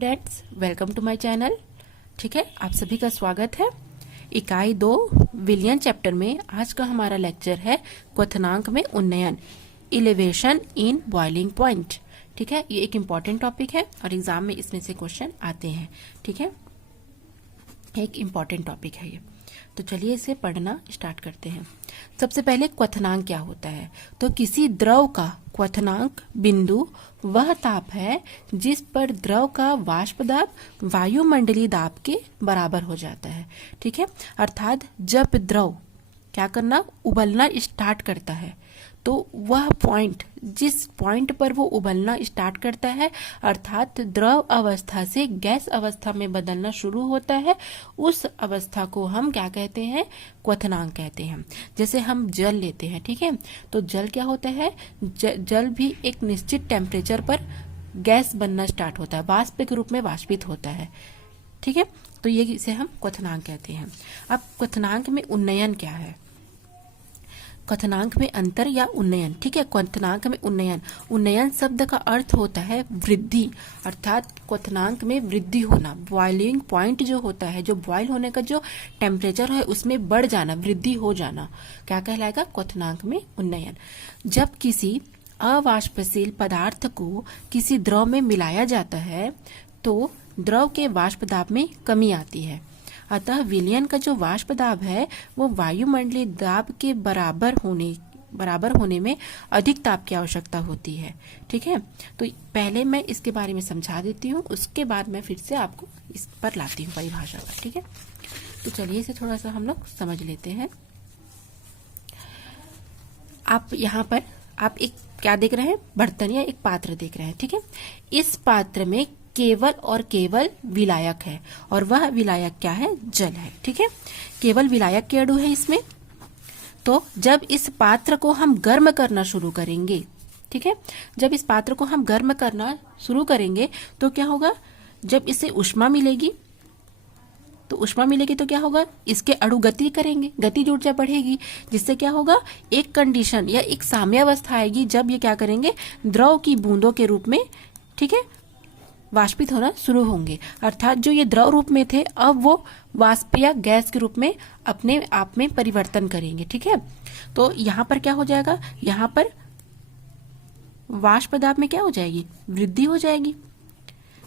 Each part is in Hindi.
Students, welcome to my channel. ठीक है, आप सभी का स्वागत है। इकाई 2 विलियन चैप्टर में आज का हमारा लेक्चर है क्वथनांक में उन्नयन, इलेवेशन इन बॉइलिंग पॉइंट। ठीक है, ये एक इम्पॉर्टेंट टॉपिक है और एग्जाम में इसमें से क्वेश्चन आते हैं। ठीक है, एक इम्पॉर्टेंट टॉपिक है ये। तो चलिए इसे पढ़ना स्टार्ट करते हैं। सबसे पहले क्वथनांक क्या होता है? तो किसी द्रव का क्वथनांक बिंदु वह ताप है जिस पर द्रव का वाष्प दाब वायुमंडलीय दाब के बराबर हो जाता है। ठीक है, अर्थात जब द्रव क्या करना, उबलना स्टार्ट करता है तो वह पॉइंट, जिस पॉइंट पर वो उबलना स्टार्ट करता है अर्थात द्रव अवस्था से गैस अवस्था में बदलना शुरू होता है, उस अवस्था को हम क्या कहते हैं? क्वथनांक कहते हैं। जैसे हम जल लेते हैं, ठीक है, तो जल क्या होता है? जल भी एक निश्चित टेम्परेचर पर गैस बनना स्टार्ट होता है, वाष्प के रूप में वाष्पित होता है। ठीक है, तो ये इसे हम क्वथनांक कहते हैं। अब क्वथनांक में उन्नयन क्या है? क्वथनांक में अंतर या उन्नयन। ठीक है, क्वथनांक में उन्नयन, उन्नयन शब्द का अर्थ होता है वृद्धि, अर्थात क्वथनांक में वृद्धि होना। बॉइलिंग पॉइंट जो होता है, जो बॉइल होने का जो टेम्परेचर है उसमें बढ़ जाना, वृद्धि हो जाना, क्या कहलाएगा? क्वथनांक में उन्नयन। जब किसी अवाष्पशील पदार्थ को किसी द्रव में मिलाया जाता है तो द्रव के वाष्प दाब में कमी आती है, अतः विलयन का जो वाष्प दाब है वो वायुमंडलीय दाब के बराबर होने में अधिक ताप की आवश्यकता होती है। ठीक है, तो पहले मैं इसके बारे में समझा देती हूँ, उसके बाद मैं फिर से आपको इस पर लाती हूँ परिभाषा पर। ठीक है, तो चलिए इसे थोड़ा सा हम लोग समझ लेते हैं। आप यहाँ पर आप एक क्या देख रहे हैं? बर्तन या एक पात्र देख रहे हैं। ठीक है, इस पात्र में केवल और केवल विलायक है और वह विलायक क्या है? जल है। ठीक है, केवल विलायक के अणु है इसमें। तो जब इस पात्र को हम गर्म करना शुरू करेंगे, ठीक है, जब इस पात्र को हम गर्म करना शुरू करेंगे तो क्या होगा? जब इसे ऊष्मा मिलेगी तो क्या होगा? इसके अणु गति करेंगे, गतिज ऊर्जा बढ़ेगी, जिससे क्या होगा? एक कंडीशन या एक साम्यावस्था आएगी जब ये क्या करेंगे? द्रव की बूंदों के रूप में, ठीक है, वाष्पित होना शुरू होंगे। अर्थात जो ये द्रव रूप में थे अब वो वाष्प या गैस के रूप में अपने आप में परिवर्तन करेंगे। ठीक है, तो यहाँ पर क्या हो जाएगा? यहाँ पर वाष्प दाब में क्या हो जाएगी? वृद्धि हो जाएगी।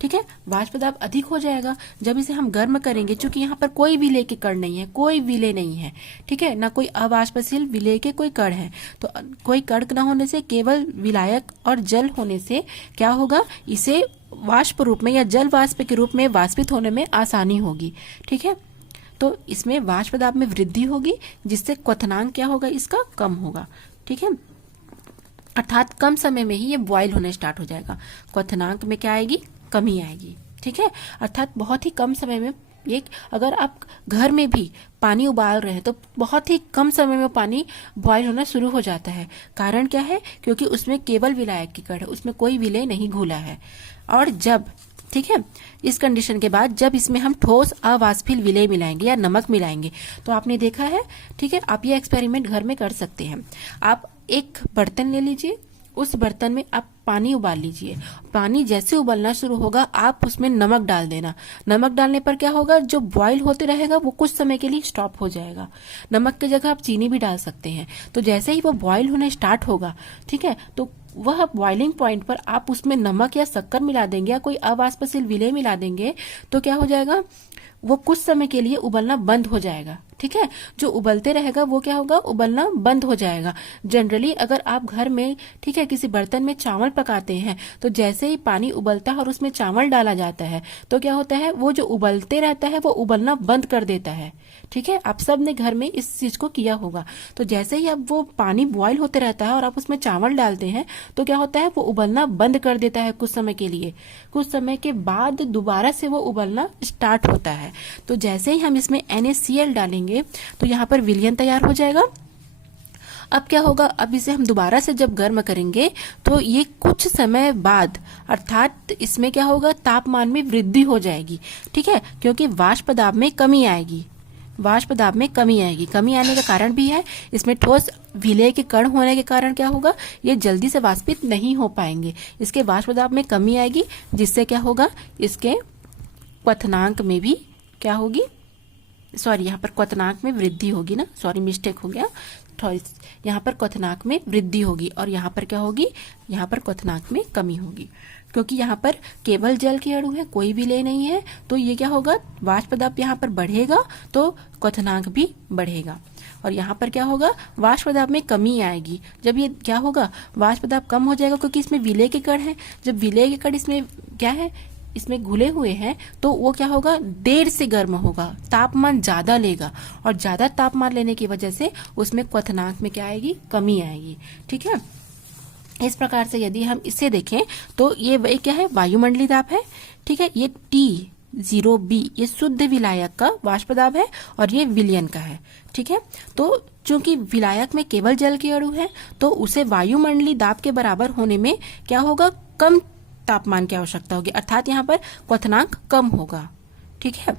ठीक है, वाष्प दाब अधिक हो जाएगा जब इसे हम गर्म करेंगे, क्योंकि यहाँ पर कोई विलेय के कण नहीं है, कोई विलेय नहीं है। ठीक है, ना कोई अवाष्पशील विलेय के कोई कण है, तो कोई कण न होने से, केवल विलायक और जल होने से क्या होगा? इसे वाष्प रूप में या जल वाष्प के रूप में वाष्पित होने में आसानी होगी। ठीक है, तो इसमें वाष्प दाब में वृद्धि होगी, जिससे क्वथनांक क्या होगा? इसका कम होगा। ठीक है, अर्थात कम समय में ही ये बॉयल होने स्टार्ट हो जाएगा। क्वथनांक में क्या आएगी? कमी आएगी। ठीक है, अर्थात बहुत ही कम समय में, एक अगर आप घर में भी पानी उबाल रहे हैं तो बहुत ही कम समय में पानी बॉयल होना शुरू हो जाता है। कारण क्या है? क्योंकि उसमें केवल विलायक की कण है, उसमें कोई विलेय नहीं घुला है। और जब, ठीक है, इस कंडीशन के बाद जब इसमें हम ठोस अवाष्पशील विलेय मिलाएंगे या नमक मिलाएंगे तो आपने देखा है, ठीक है, आप ये एक्सपेरिमेंट घर में कर सकते हैं। आप एक बर्तन ले लीजिए, उस बर्तन में आप पानी उबाल लीजिए। पानी जैसे उबलना शुरू होगा आप उसमें नमक डाल देना। नमक डालने पर क्या होगा? जो बॉईल होते रहेगा वो कुछ समय के लिए स्टॉप हो जाएगा। नमक की जगह आप चीनी भी डाल सकते हैं। तो जैसे ही वो बॉईल होना स्टार्ट होगा, ठीक है, तो वह बॉइलिंग पॉइंट पर आप उसमें नमक या शक्कर मिला देंगे या कोई अवाष्पशील विलेय मिला देंगे तो क्या हो जाएगा? वो कुछ समय के लिए उबलना बंद हो जाएगा। ठीक है, जो उबलते रहेगा वो क्या होगा? उबलना बंद हो जाएगा। जनरली अगर आप घर में, ठीक है, किसी बर्तन में चावल पकाते हैं तो जैसे ही पानी उबलता है और उसमें चावल डाला जाता है तो क्या होता है? वो जो उबलते रहता है वो उबलना बंद कर देता है। ठीक है, आप सब ने घर में इस चीज को किया होगा। तो जैसे ही अब वो पानी बॉयल होते रहता है और आप उसमें चावल डालते हैं तो क्या होता है? वो उबलना बंद कर देता है कुछ समय के लिए। कुछ समय के बाद दोबारा से वो उबलना स्टार्ट होता है। तो जैसे ही हम इसमें NaCl डालेंगे तो यहाँ पर विलयन तैयार हो जाएगा। अब क्या होगा? अब इसे हम दोबारा से जब गर्म करेंगे तो ये कुछ समय बाद, अर्थात इसमें क्या होगा? तापमान में वृद्धि हो जाएगी। ठीक है, क्योंकि वाष्प दाब में कमी आएगी। वाष्प दाब में कमी आएगी। कमी आने का कारण भी है, इसमें ठोस विलेय के कण होने के कारण क्या होगा, ये जल्दी से वाष्पित नहीं हो पाएंगे, इसके वाष्प दाब में कमी आएगी, जिससे क्या होगा, इसके क्वथनांक में भी क्या होगी, सॉरी यहाँ पर क्वथनांक में वृद्धि होगी ना, सॉरी मिस्टेक हो गया, यहाँ पर क्वथनांक में वृद्धि होगी और यहाँ पर क्या होगी, यहाँ पर क्वथनांक में कमी होगी, क्योंकि यहाँ पर केवल जल के अणु है, कोई विलेय नहीं है, तो ये क्या होगा, वाष्प दाब यहाँ पर बढ़ेगा तो क्वथनांक भी बढ़ेगा। और यहाँ पर क्या होगा, वाष्प दाब में कमी आएगी। जब ये क्या होगा, वाष्प दाब कम हो जाएगा, क्योंकि इसमें विलेय के कण है, जब विलेय के कण इसमें क्या है, इसमें घुले हुए हैं, तो वो क्या होगा, देर से गर्म होगा, तापमान ज्यादा लेगा, और ज्यादा तापमान लेने की वजह से उसमें क्वथनांक में क्या आएगी, कमी आएगी। ठीक है, इस प्रकार से यदि हम इसे देखें तो ये क्या है, वायुमंडलीय दाब है। ठीक है, ये T0B ये शुद्ध विलायक का वाष्प दाब है और ये विलयन का है। ठीक है, तो चूंकि विलायक में केवल जल के अणु है, तो उसे वायुमंडलीय दाब के बराबर होने में क्या होगा, कम तापमान की आवश्यकता होगी, अर्थात यहाँ पर क्वथनांक कम होगा। ठीक है,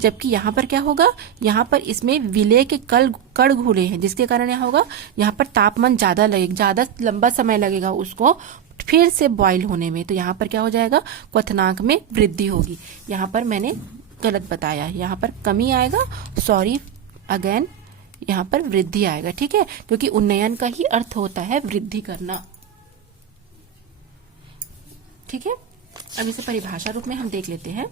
जबकि यहाँ पर क्या होगा, यहाँ पर इसमें विलेय के कण घुले हैं, जिसके कारण यहाँ होगा, यहाँ पर तापमान ज्यादा लगेगा, ज्यादा लंबा समय लगेगा उसको फिर से बॉयल होने में, तो यहाँ पर क्या हो जाएगा, क्वथनांक में वृद्धि होगी। यहाँ पर मैंने गलत बताया, यहाँ पर कमी आएगा, सॉरी अगेन, यहाँ पर वृद्धि आएगा। ठीक है, क्योंकि उन्नयन का ही अर्थ होता है वृद्धि करना। ठीक है, अब इसे परिभाषा रूप में हम देख लेते हैं।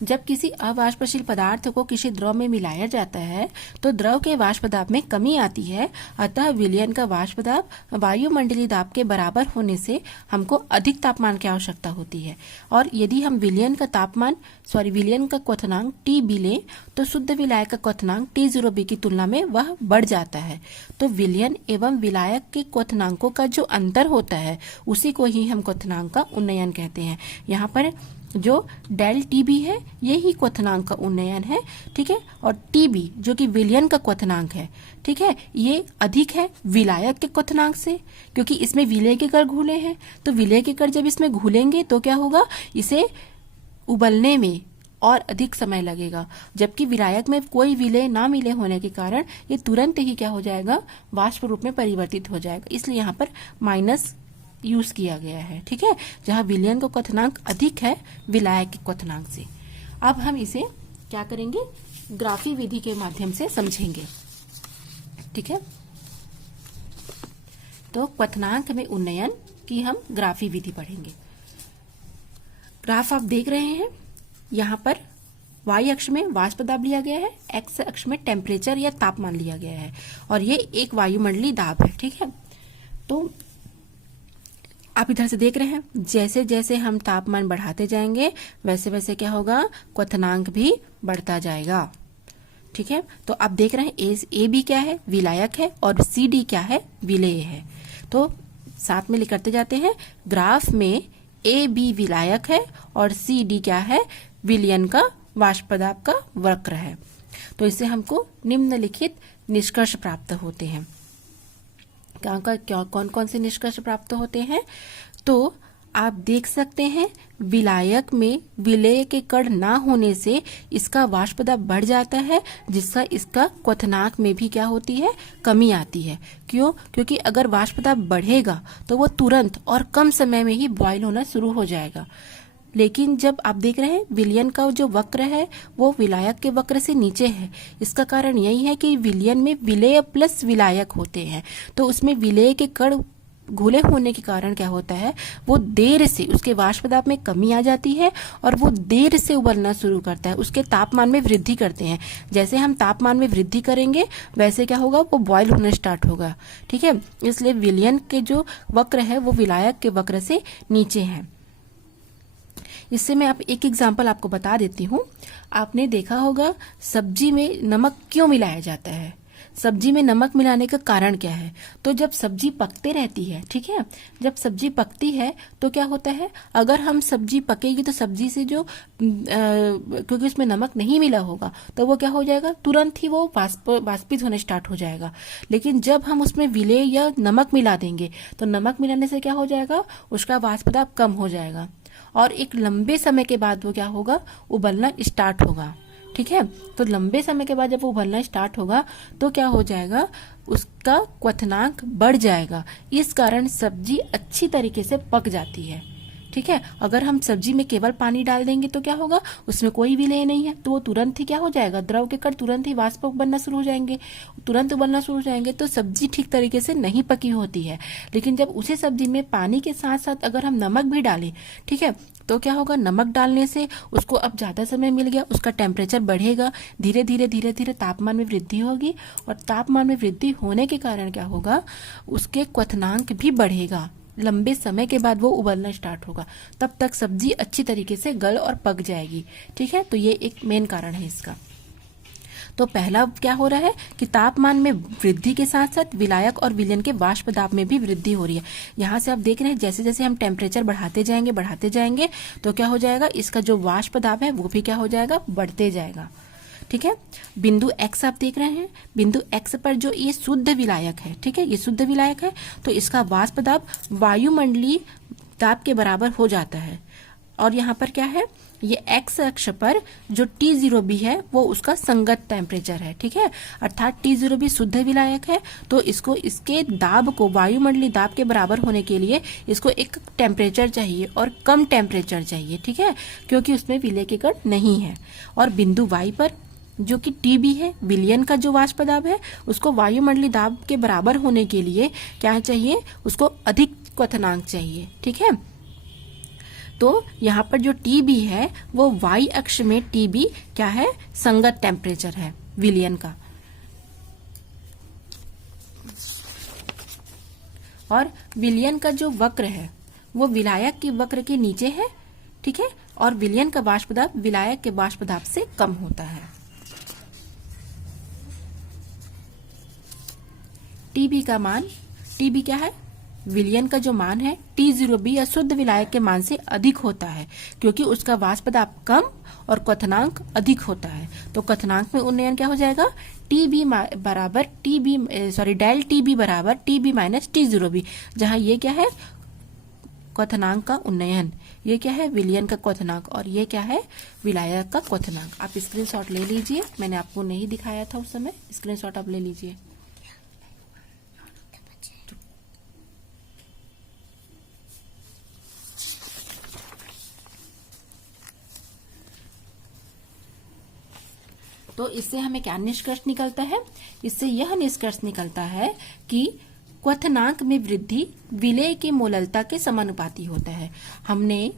जब किसी अवाष्पशील पदार्थ को किसी द्रव में मिलाया जाता है तो द्रव के वाष्प दाब में कमी आती है, अतः विलयन का वाष्प दाब वायुमंडलीय दाब के बराबर होने से हमको अधिक तापमान की आवश्यकता होती है। और यदि हम विलयन का क्वथनांक Tb लें तो शुद्ध विलायक का क्वथनांक T0B की तुलना में वह बढ़ जाता है। तो विलयन एवं विलायक के क्वथनांकों का जो अंतर होता है उसी को ही हम क्वथनांक का उन्नयन कहते हैं। यहाँ पर जो डेल Tb है यही क्वथनांक का उन्नयन है। ठीक है, और Tb जो कि विलयन का क्वथनांक है, ठीक है, ये अधिक है विलायक के क्वथनांक से, क्योंकि इसमें विलेय के कण घुले हैं। तो विलेय के कण जब इसमें घुलेंगे तो क्या होगा, इसे उबलने में और अधिक समय लगेगा, जबकि विलायक में कोई विलेय ना मिले होने के कारण ये तुरंत ही क्या हो जाएगा, वाष्प रूप में परिवर्तित हो जाएगा। इसलिए यहाँ पर माइनस यूज किया गया है। ठीक है, जहां विलयन का क्वथनांक अधिक है विलायक के क्वथनांक से। अब हम इसे क्या करेंगे, ग्राफी विधि के माध्यम से समझेंगे। ठीक है, तो क्वथनांक में उन्नयन की हम ग्राफी विधि पढ़ेंगे। ग्राफ आप देख रहे हैं, यहाँ पर y अक्ष में वाष्प दाब लिया गया है, x अक्ष में टेम्परेचर या तापमान लिया गया है, और ये एक वायुमंडलीय दाब है। ठीक है, तो आप इधर से देख रहे हैं, जैसे जैसे हम तापमान बढ़ाते जाएंगे वैसे वैसे क्या होगा, क्वथनांक भी बढ़ता जाएगा। ठीक है, तो आप देख रहे हैं ए बी क्या है, विलायक है, और सी डी क्या है, विलेय है। तो साथ में लिखते जाते हैं, ग्राफ में ए बी विलायक है और सी डी क्या है, विलयन का वाष्प दाब का वक्र है। तो इससे हमको निम्नलिखित निष्कर्ष प्राप्त होते हैं। कौन कौन से निष्कर्ष प्राप्त होते हैं, तो आप देख सकते हैं विलायक में विलेय के कण ना होने से इसका वाष्प दाब बढ़ जाता है, जिसका इसका क्वथनांक में भी क्या होती है, कमी आती है। क्यों? क्योंकि अगर वाष्प दाब बढ़ेगा तो वो तुरंत और कम समय में ही बॉयल होना शुरू हो जाएगा। लेकिन जब आप देख रहे हैं विलयन का जो वक्र है वो विलायक के वक्र से नीचे है, इसका कारण यही है कि विलयन में विलेय प्लस विलायक होते हैं, तो उसमें विलेय के कण घुले होने के कारण क्या होता है, वो देर से उसके वाष्प दाब में कमी आ जाती है और वो देर से उबलना शुरू करता है, उसके तापमान में वृद्धि करते हैं। जैसे हम तापमान में वृद्धि करेंगे वैसे क्या होगा, वो बॉयल होना स्टार्ट होगा। ठीक है, इसलिए विलयन के जो वक्र है वो विलायक के वक्र से नीचे है। इससे मैं आप एक एग्जाम्पल आपको बता देती हूँ। आपने देखा होगा सब्जी में नमक क्यों मिलाया जाता है, सब्जी में नमक मिलाने का कारण क्या है। तो जब सब्जी पकते रहती है, ठीक है, जब सब्जी पकती है तो क्या होता है, अगर हम सब्जी पकेगी तो सब्जी से जो क्योंकि उसमें नमक नहीं मिला होगा तो वो क्या हो जाएगा, तुरंत ही वो वाष्पित होने स्टार्ट हो जाएगा। लेकिन जब हम उसमें विलेय या नमक मिला देंगे तो नमक मिलाने से क्या हो जाएगा, उसका वाष्प दाब कम हो जाएगा और एक लंबे समय के बाद वो क्या होगा, उबलना स्टार्ट होगा। ठीक है। तो लंबे समय के बाद जब वो उबलना स्टार्ट होगा तो क्या हो जाएगा, उसका क्वथनांक बढ़ जाएगा। इस कारण सब्जी अच्छी तरीके से पक जाती है। ठीक है। अगर हम सब्जी में केवल पानी डाल देंगे तो क्या होगा, उसमें कोई विलेय नहीं है, तो वो तुरंत ही क्या हो जाएगा, द्रव के कण तुरंत ही वाष्प बनना शुरू हो जाएंगे, तुरंत उबलना शुरू हो जाएंगे, तो सब्जी ठीक तरीके से नहीं पकी होती है। लेकिन जब उसी सब्जी में पानी के साथ साथ अगर हम नमक भी डालें, ठीक है, तो क्या होगा, नमक डालने से उसको अब ज्यादा समय मिल गया, उसका टेम्परेचर बढ़ेगा, धीरे धीरे तापमान में वृद्धि होगी, और तापमान में वृद्धि होने के कारण क्या होगा, उसके क्वथनांक भी बढ़ेगा। लंबे समय के बाद वो उबलना स्टार्ट होगा, तब तक सब्जी अच्छी तरीके से गल और पक जाएगी। ठीक है। तो ये एक मेन कारण है इसका। तो पहला क्या हो रहा है कि तापमान में वृद्धि के साथ साथ विलायक और विलयन के वाष्प दाब में भी वृद्धि हो रही है। यहाँ से आप देख रहे हैं जैसे जैसे हम टेम्परेचर बढ़ाते जाएंगे तो क्या हो जाएगा, इसका जो वाष्प दाब है वो भी क्या हो जाएगा, बढ़ते जाएगा। ठीक है। बिंदु x आप देख रहे हैं, बिंदु x पर जो ये शुद्ध विलायक है, ठीक है, ये शुद्ध विलायक है, तो इसका वाष्प दाब वायुमंडलीय दाब के बराबर हो जाता है। और यहाँ पर क्या है, ये x अक्ष पर जो T0b है वो उसका संगत टेम्परेचर है। ठीक है। अर्थात T0b शुद्ध विलायक है, तो इसको इसके दाब को वायुमंडलीय दाब के बराबर होने के लिए इसको एक टेम्परेचर चाहिए और कम टेम्परेचर चाहिए। ठीक है, क्योंकि उसमें विलेय के कण नहीं है। और बिंदु y पर जो कि Tb है, विलयन का जो वाष्प दाब है, उसको वायुमंडलीय दाब के बराबर होने के लिए क्या चाहिए, उसको अधिक क्वथनांक चाहिए। ठीक है। तो यहाँ पर जो Tb है वो y अक्ष में Tb क्या है, संगत टेम्परेचर है विलयन का। और विलयन का जो वक्र है वो विलायक के वक्र के नीचे है। ठीक है। और विलयन का वाष्प दाब विलायक के वाष्प दाब से कम होता है। Tb का मान, Tb क्या है, विलयन का जो मान है T0b या शुद्ध विलायक के मान से अधिक होता है, क्योंकि उसका वाष्प दाब कम और क्वथनांक अधिक होता है। तो क्वथनांक में उन्नयन क्या हो जाएगा, Tb बराबर डेल Tb बराबर Tb माइनस T0b, जहां ये क्या है, क्वथनांक का उन्नयन, ये क्या है, विलयन का क्वथनांक, और ये क्या है, विलायक का क्वथनांक। आप स्क्रीनशॉट ले लीजिए, मैंने आपको नहीं दिखाया था उस समय, स्क्रीनशॉट आप ले लीजिए। तो इससे हमें क्या निष्कर्ष निकलता है, इससे यह निष्कर्ष निकलता है कि क्वथनांक में वृद्धि विलेय की मोललता के समानुपाती होता है। हमने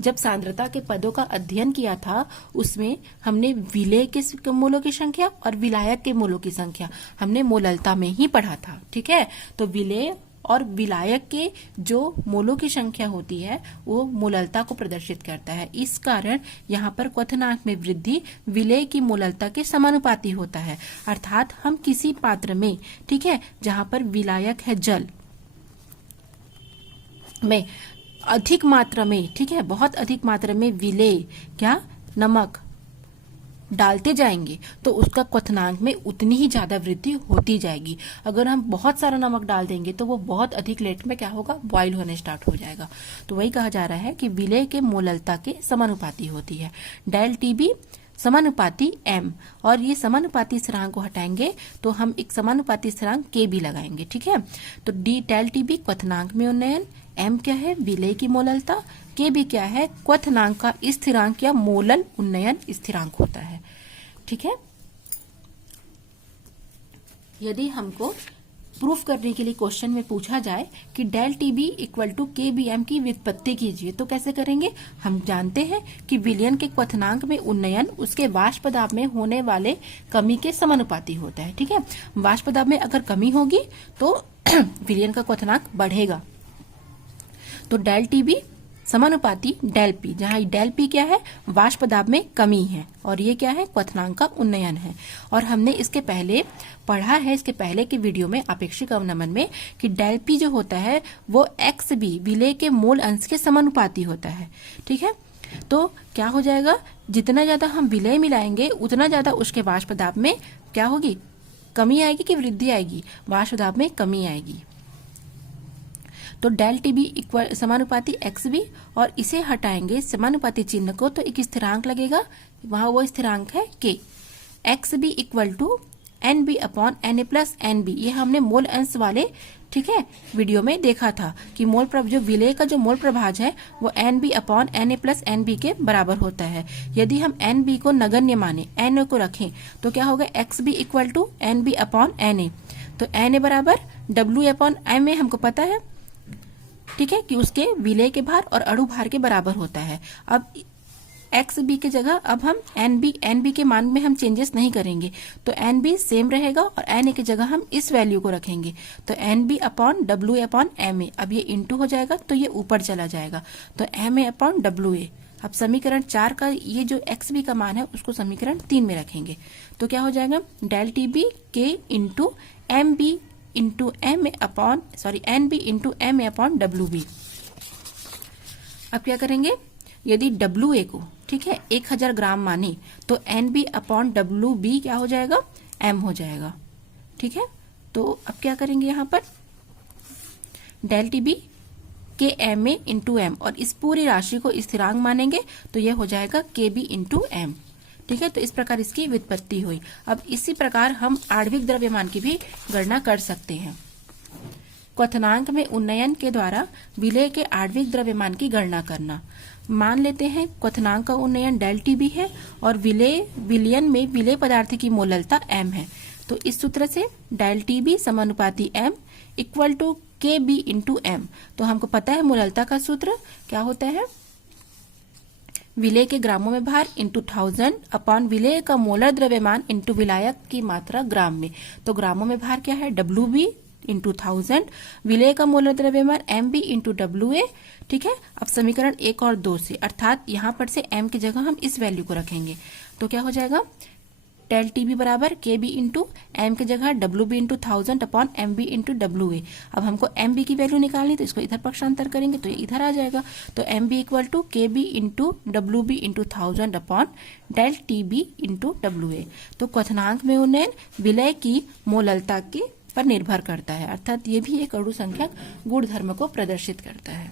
जब सांद्रता के पदों का अध्ययन किया था उसमें हमने विलेय के मोलों की संख्या और विलायक के मोलों की संख्या हमने मोललता में ही पढ़ा था। ठीक है। तो विलेय और विलायक के जो मोलों की संख्या होती है वो मोललता को प्रदर्शित करता है। इस कारण यहाँ पर क्वथनांक में वृद्धि विलेय की मोललता के समानुपाती होता है। अर्थात हम किसी पात्र में, ठीक है, जहाँ पर विलायक है जल में अधिक मात्रा में, ठीक है, बहुत अधिक मात्रा में विलेय क्या, नमक डालते जाएंगे तो उसका क्वथनांक में उतनी ही ज्यादा वृद्धि होती जाएगी। अगर हम बहुत सारा नमक डाल देंगे तो वो बहुत अधिक लेट में क्या होगा, बॉयल होने स्टार्ट हो जाएगा। तो वही कहा जा रहा है कि विलेय के मोललता के समानुपाती होती है। डेल Tb समानुपाती m, और ये समानुपाती स्थिरांक को हटाएंगे तो हम एक समानुपाती स्थिरांक k भी लगाएंगे। ठीक है। तो डेल Tb क्वथनांक में उन्नयन, m क्या है, विलेय की मोललता, k भी क्या है, क्वथनांक का स्थिरांक या मोलल उन्नयन स्थिरांक होता है। ठीक है। यदि हमको प्रूफ करने के लिए क्वेश्चन में पूछा जाए कि del Tb equal to KBm की व्युत्पत्ति कीजिए तो कैसे करेंगे। हम जानते हैं कि विलयन के क्वथनांक में उन्नयन उसके वाष्प दाब में होने वाले कमी के समानुपाती होता है। ठीक है। वाष्प दाब में अगर कमी होगी तो विलयन का क्वथनांक बढ़ेगा। तो डेल Tb समानुपाती डेल P, जहां डेल P क्या है, वाष्प दाब में कमी है, और ये क्या है, क्वथनांक का उन्नयन है। और हमने इसके पहले पढ़ा है, इसके पहले के वीडियो में आपेक्षिक अवनमन में, कि डेल P जो होता है वो XB विलेय के मोल अंश के समानुपाती होता है। ठीक है। तो क्या हो जाएगा, जितना ज्यादा हम विलेय मिलाएंगे उतना ज्यादा उसके वाष्प दाब में क्या होगी, कमी आएगी कि वृद्धि आएगी, वाष्प दाब में कमी आएगी। तो डेल टी बी इक्वल समानुपाती एक्स बी, और इसे हटाएंगे समानुपाती चिन्ह को तो एक स्थिरांक लगेगा, वहां वो स्थिरांक है के। X B equal to N B upon N A plus N B, ये हमने मोल अंश वाले ठीक है वीडियो में देखा था कि जो विलेय का जो मोल प्रभाज है वो N B upon N A plus N B के बराबर होता है। यदि हम एन बी को नगण्य माने, एन ए को रखें, तो क्या होगा, X B equal to N B upon N A. तो एन ए बराबर W A upon M A हमको पता है, ठीक है, कि उसके विलेय के भार और अणु भार के बराबर होता है। अब एक्स बी के जगह अब हम एन बी के मान में हम चेंजेस नहीं करेंगे, तो एन बी सेम रहेगा और एन ए की जगह हम इस वैल्यू को रखेंगे, तो N B upon W A upon M A. अब ये इंटू हो जाएगा तो ये ऊपर चला जाएगा, तो M A upon W A. अब समीकरण 4 का ये जो एक्स बी का मान है उसको समीकरण 3 में रखेंगे, तो क्या हो जाएगा, डेल टी बी के into M B into M A upon N B into M A upon W B. अब क्या करेंगे, यदि डब्ल्यू ए को ठीक है 1000 ग्राम माने तो N B upon W B क्या हो जाएगा, एम हो जाएगा, ठीक है। तो अब क्या करेंगे, यहाँ पर डेल टी बी के एम ए इंटू एम, और इस पूरी राशि को स्थिरांक मानेंगे तो यह हो जाएगा के बी इंटू एम, ठीक है। तो इस प्रकार इसकी व्युत्पत्ति हुई। अब इसी प्रकार हम आणविक द्रव्यमान की भी गणना कर सकते हैं। क्वथनांक में उन्नयन के द्वारा विलेय के आणविक द्रव्यमान की गणना करना। मान लेते हैं क्वथनांक का उन्नयन डेल टी बी है और विलयन में विलेय पदार्थ की मोललता m है, तो इस सूत्र से डेल टी बी समानुपाती m equal to K B into M. तो हमको पता है मोललता का सूत्र क्या होता है, विलेय के ग्रामों में भार इंटू 1000 अपॉन विलेय का मोलर द्रव्यमान इंटू विलायक की मात्रा ग्राम में। तो ग्रामों में भार क्या है, डब्ल्यू बी इंटू 1000, विलेय का मोलर द्रव्यमान M B into W A, ठीक है। अब समीकरण 1 और 2 से, अर्थात यहाँ पर से m की जगह हम इस वैल्यू को रखेंगे, तो क्या हो जाएगा, डेल टी बी बराबर के बी इंटू एम की जगह W B into 1000 upon M B into W A. अब हमको एम बी की वैल्यू निकालनी, तो इसको इधर पक्षांतर करेंगे तो ये इधर आ जाएगा, तो M B equal to K B into W B into 1000 upon del T B into W A. तो क्वथनांक में उन्नयन विलेय की मोललता के पर निर्भर करता है, अर्थात ये भी एक अणु संख्यक गुणधर्म को प्रदर्शित करता है।